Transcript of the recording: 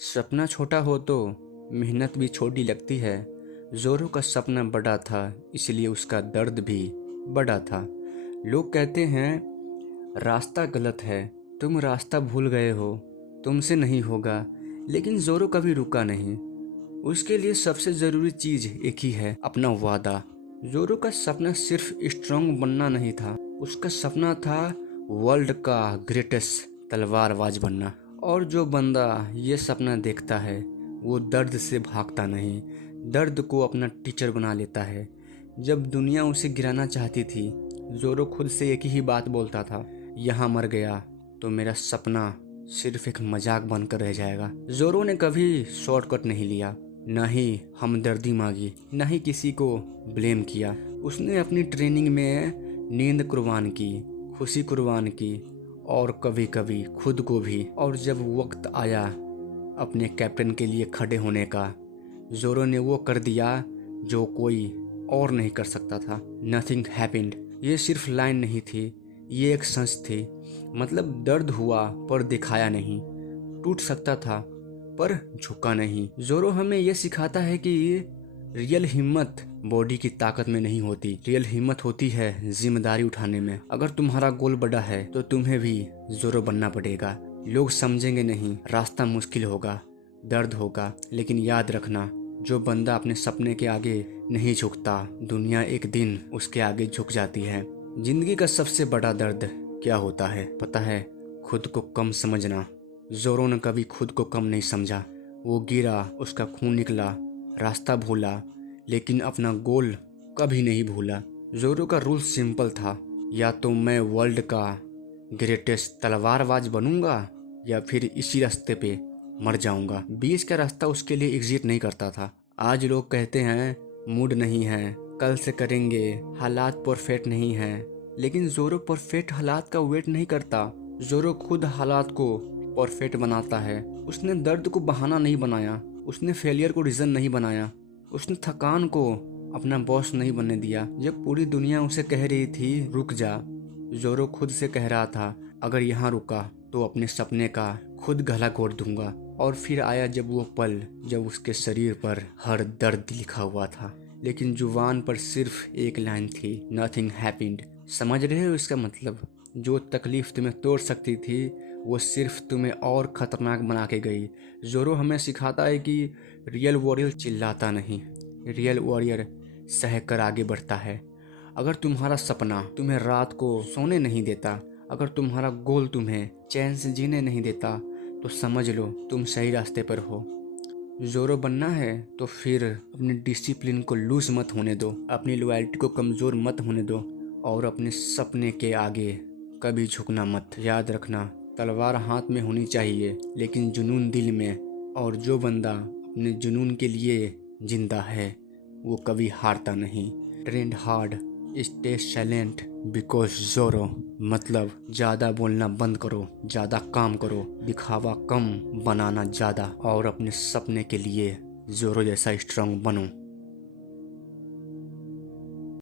सपना छोटा हो तो मेहनत भी छोटी लगती है। जोरो का सपना बड़ा था, इसलिए उसका दर्द भी बड़ा था। लोग कहते हैं रास्ता गलत है, तुम रास्ता भूल गए हो, तुमसे नहीं होगा। लेकिन जोरो कभी रुका नहीं। उसके लिए सबसे ज़रूरी चीज़ एक ही है, अपना वादा। जोरो का सपना सिर्फ स्ट्रांग बनना नहीं था, उसका सपना था वर्ल्ड का ग्रेटेस्ट तलवारबाज बनना। और जो बंदा ये सपना देखता है वो दर्द से भागता नहीं, दर्द को अपना टीचर बना लेता है। जब दुनिया उसे गिराना चाहती थी, जोरो खुद से एक ही बात बोलता था, यहाँ मर गया तो मेरा सपना सिर्फ एक मजाक बनकर रह जाएगा। जोरो ने कभी शॉर्टकट नहीं लिया, न ही हमदर्दी मांगी, न ही किसी को ब्लेम किया। उसने अपनी ट्रेनिंग में नींद कुर्बान की, खुशी कुर्बान की और कभी कभी खुद को भी। और जब वक्त आया अपने कैप्टन के लिए खड़े होने का, जोरो ने वो कर दिया जो कोई और नहीं कर सकता था। नथिंग हैपेंड, ये सिर्फ लाइन नहीं थी, ये एक सच थी। मतलब दर्द हुआ पर दिखाया नहीं, टूट सकता था पर झुका नहीं। जोरो हमें यह सिखाता है कि रियल हिम्मत बॉडी की ताकत में नहीं होती, रियल हिम्मत होती है जिम्मेदारी उठाने में। अगर तुम्हारा गोल बड़ा है तो तुम्हें भी जोरो बनना पड़ेगा। लोग समझेंगे नहीं, रास्ता मुश्किल होगा, दर्द होगा, लेकिन याद रखना, जो बंदा अपने सपने के आगे नहीं झुकता, दुनिया एक दिन उसके आगे झुक जाती है। जिंदगी का सबसे बड़ा दर्द क्या होता है पता है? खुद को कम समझना। जोरो ने कभी खुद को कम नहीं समझा। वो गिरा, उसका खून निकला, रास्ता भूला, लेकिन अपना गोल कभी नहीं भूला। जोरो का रूल सिंपल था, या तो मैं वर्ल्ड का ग्रेटेस्ट तलवारबाज बनूंगा या फिर इसी रास्ते पे मर जाऊंगा। बीच का रास्ता उसके लिए एग्जिट नहीं करता था। आज लोग कहते हैं मूड नहीं है, कल से करेंगे, हालात परफेक्ट नहीं है। लेकिन जोरो परफेक्ट हालात का वेट नहीं करता, जोरो खुद हालात को परफेक्ट बनाता है। उसने दर्द को बहाना नहीं बनाया, उसने फेलियर को रीजन नहीं बनाया, उसने थकान को अपना बॉस नहीं बनने दिया। जब पूरी दुनिया उसे कह रही थी रुक जा, जोरो खुद से कह रहा था अगर यहाँ रुका तो अपने सपने का खुद गला घोट दूंगा। और फिर आया जब वो पल, जब उसके शरीर पर हर दर्द लिखा हुआ था, लेकिन जुबान पर सिर्फ एक लाइन थी, नथिंग हैपेंड। समझ रहे हो इसका मतलब? जो तकलीफ तुम्हें तोड़ सकती थी वो सिर्फ तुम्हें और खतरनाक बना के गई। जोरो हमें सिखाता है कि रियल वॉरियर चिल्लाता नहीं, रियल वॉरियर सह कर आगे बढ़ता है। अगर तुम्हारा सपना तुम्हें रात को सोने नहीं देता, अगर तुम्हारा गोल तुम्हें चैन से जीने नहीं देता, तो समझ लो तुम सही रास्ते पर हो। जोरो बनना है तो फिर अपने डिसिप्लिन को लूज मत होने दो, अपनी लॉयल्टी को कमज़ोर मत होने दो, और अपने सपने के आगे कभी झुकना मत। याद रखना, तलवार हाथ में होनी चाहिए लेकिन जुनून दिल में। और जो बंदा अपने जुनून के लिए जिंदा है वो कभी हारता नहीं। Trend hard, stay silent because जोरो। मतलब ज़्यादा बोलना बंद करो, ज़्यादा काम करो, दिखावा कम, बनाना ज़्यादा, और अपने सपने के लिए जोरो जैसा स्ट्रांग बनो।